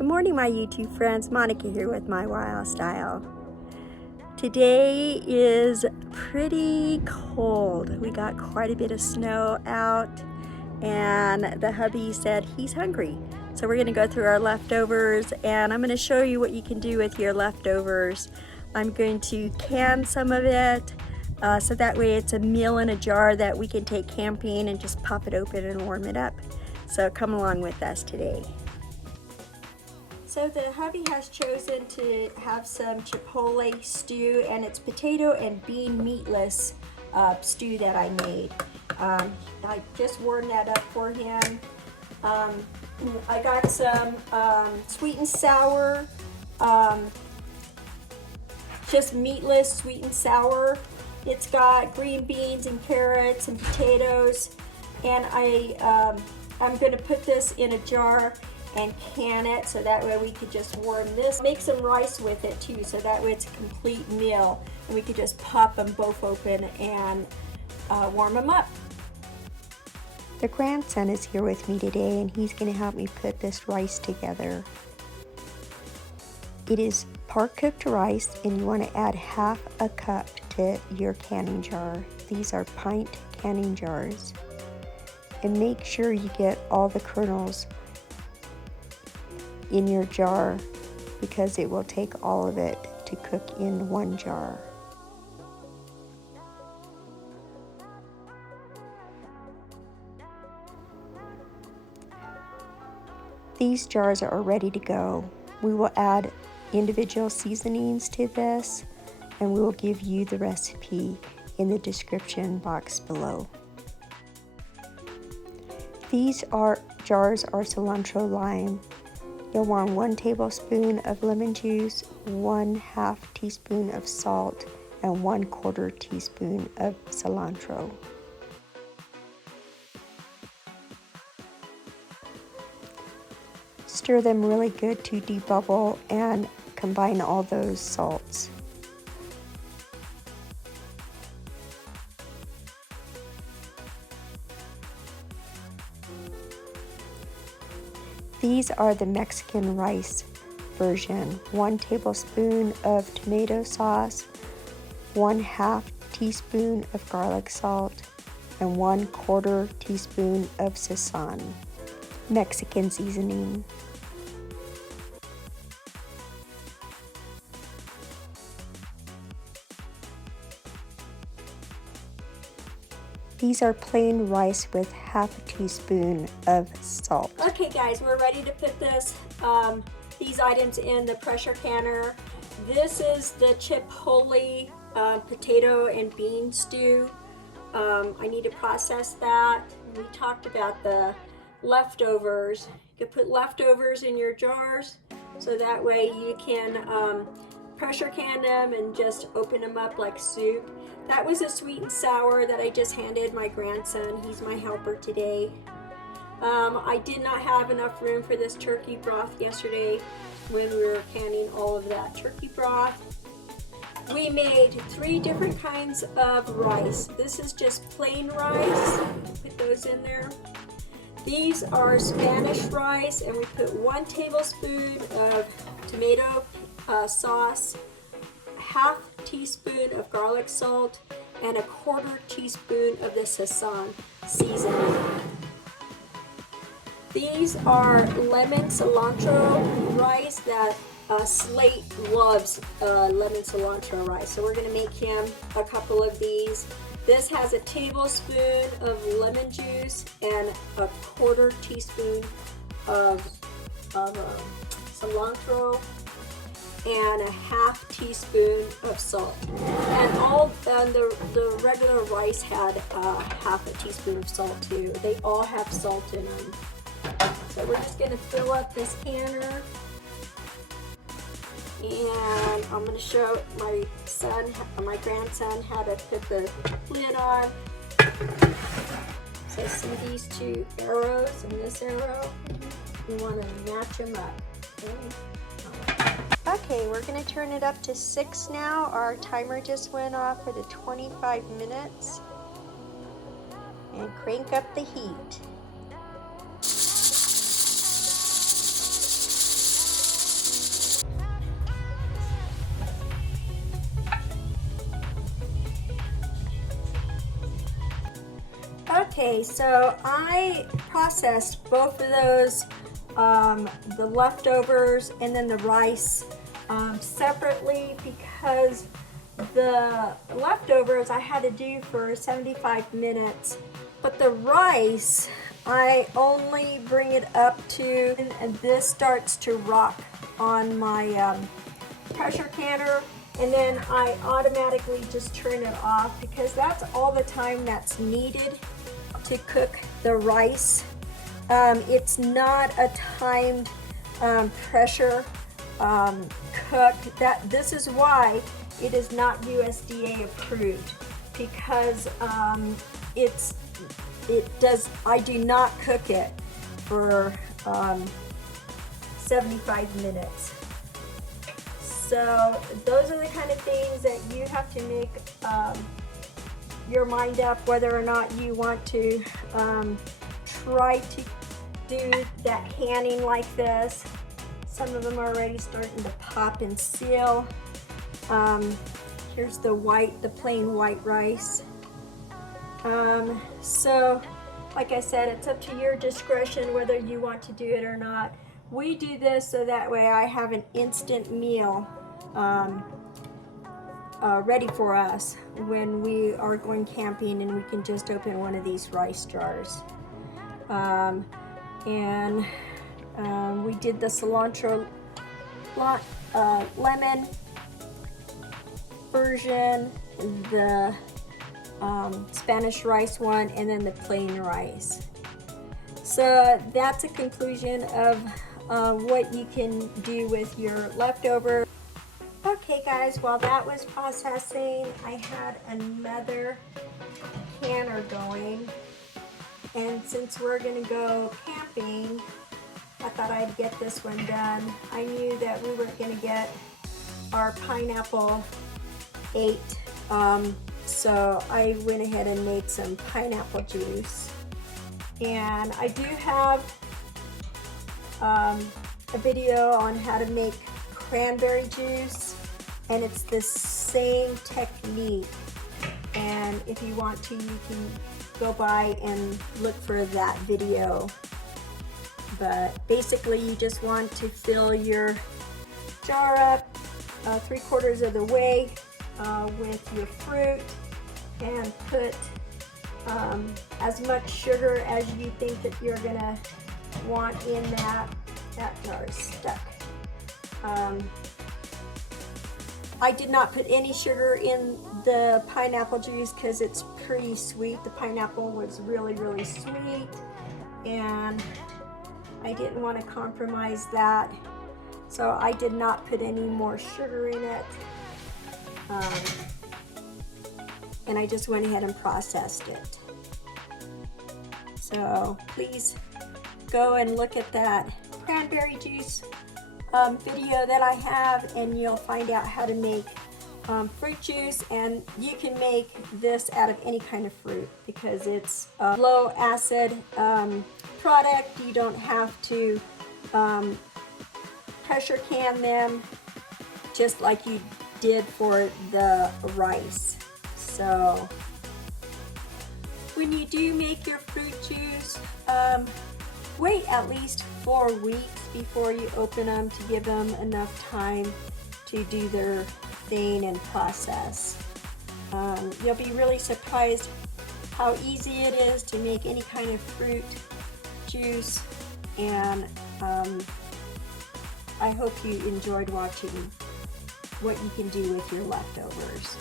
Good morning, my YouTube friends. Monica here with MyWyoStyle. Today is pretty cold. We got quite a bit of snow out, and the hubby said he's hungry. So we're gonna go through our leftovers, and I'm gonna show you what you can do with your leftovers. I'm going to can some of it, so that way it's a meal in a jar that we can take camping and just pop it open and warm it up. So come along with us today. So the hubby has chosen to have some chipotle stew, and it's potato and bean meatless stew that I made. I just warmed that up for him. I got some sweet and sour, just meatless sweet and sour. It's got green beans and carrots and potatoes, and I'm going to put this in a jar and can it, so that way we could just warm this. Make some rice with it too, so that way it's a complete meal, and we could just pop them both open and warm them up. The grandson is here with me today, and he's going to help me put this rice together. It is part cooked rice, and you want to add half a cup to your canning jar. These are pint canning jars. And make sure you get all the kernels in your jar, because it will take all of it to cook in one jar. These jars are ready to go. We will add individual seasonings to this, and we will give you the recipe in the description box below. These jars are cilantro lime. You'll want 1 tablespoon of lemon juice, 1/2 teaspoon of salt, and 1/4 teaspoon of cilantro. Stir them really good to debubble and combine all those salts. These are the Mexican rice version. 1 tablespoon of tomato sauce, 1/2 teaspoon of garlic salt, and 1/4 teaspoon of Sazon, Mexican seasoning. These are plain rice with 1/2 teaspoon of salt. Okay guys, we're ready to put these items in the pressure canner. This is the chipotle potato and bean stew. I need to process that. We talked about the leftovers. You can put leftovers in your jars, so that way you can pressure can them and just open them up like soup. That was a sweet and sour that I just handed my grandson. He's my helper today. I did not have enough room for this turkey broth yesterday when we were canning all of that turkey broth. We made 3 different kinds of rice. This is just plain rice. Put those in there. These are Spanish rice, and we put 1 tablespoon of tomato sauce, 1/2 teaspoon of garlic salt, and 1/4 teaspoon of the Sazon seasoning. These are lemon cilantro rice that Slate loves lemon cilantro rice, so we're going to make him a couple of these. This has a tablespoon of lemon juice and 1/4 teaspoon of cilantro, and 1/2 teaspoon of salt. And the regular rice had 1/2 teaspoon of salt too. They all have salt in them. So we're just going to fill up this canner, and I'm going to show my grandson how to put the lid on. So see these 2 arrows and this arrow? We want to match them up. Okay, we're going to turn it up to 6 now. Our timer just went off for the 25 minutes. And crank up the heat. Okay, so I processed both of those, the leftovers and then the rice, separately, because the leftovers I had to do for 75 minutes, but the rice I only bring it up to, and this starts to rock on my pressure canner, and then I automatically just turn it off, because that's all the time that's needed to cook the rice. It's not a timed pressure cook. This is why it is not USDA approved, because I do not cook it for 75 minutes. So those are the kind of things that you have to make your mind up whether or not you want to try to do that canning like this. Some of them are already starting to pop and seal. Here's the plain white rice. So like I said, it's up to your discretion whether you want to do it or not. We do this so that way I have an instant meal ready for us when we are going camping, and we can just open one of these rice jars. We did the cilantro lemon version, the Spanish rice one, and then the plain rice. So that's a conclusion of what you can do with your leftover. Okay guys, while that was processing, I had another canner going, and since we're gonna go camping, I thought I'd get this one done. I knew that we weren't gonna get our pineapple ate, so I went ahead and made some pineapple juice. And I do have a video on how to make cranberry juice, and it's the same technique, and if you want to, you can go by and look for that video. But basically you just want to fill your jar up 3/4 of the way with your fruit, and put as much sugar as you think that you're gonna want in that jar is stuck. I did not put any sugar in the pineapple juice because it's pretty sweet. The pineapple was really, really sweet, and I didn't want to compromise that, so I did not put any more sugar in it. And I just went ahead and processed it. So please go and look at that cranberry juice video that I have, and you'll find out how to make fruit juice. And you can make this out of any kind of fruit because it's a low acid product. You don't have to pressure can them just like you did for the rice. So when you do make your fruit juice, wait at least 4 weeks before you open them to give them enough time to do their thing and process. You'll be really surprised how easy it is to make any kind of fruit juice, and I hope you enjoyed watching what you can do with your leftovers.